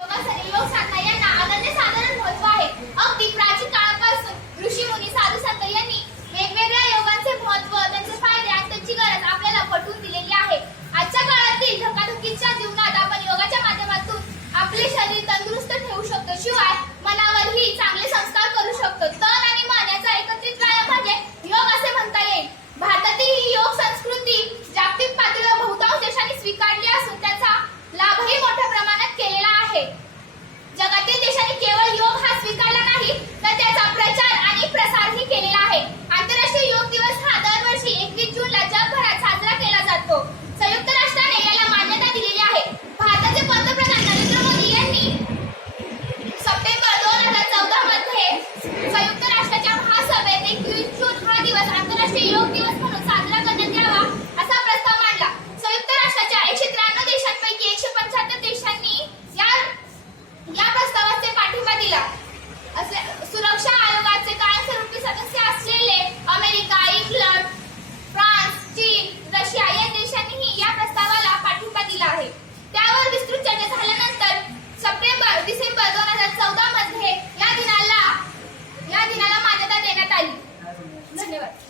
我们这里有三台 आंतरराष्ट्रीय योग दिवस म्हणून साजरा करण्यात यावा असा प्रस्ताव मांडला. संयुक्त राष्ट्राच्या एकशे त्र्याण्णव देशांपैकी एकशे पंच्याहत्तर देशांनी या या प्रस्तावाचे पाठिंबा दिला. असे सुरक्षा आयोगाचे कायमस्वरूपी सदस्य असलेले अमेरिका इंग्लंड फ्रान्स चीन रशिया या देशांनीही या प्रस्तावाला पाठिंबा दिला आहे. त्यावर विस्तृत चर्चा झाल्यानंतर सप्टेंबर डिसेंबर दोन हजार चौदा मध्ये या दिनाला या दिनाला मान्यता देण्यात आली. धन्यवाद.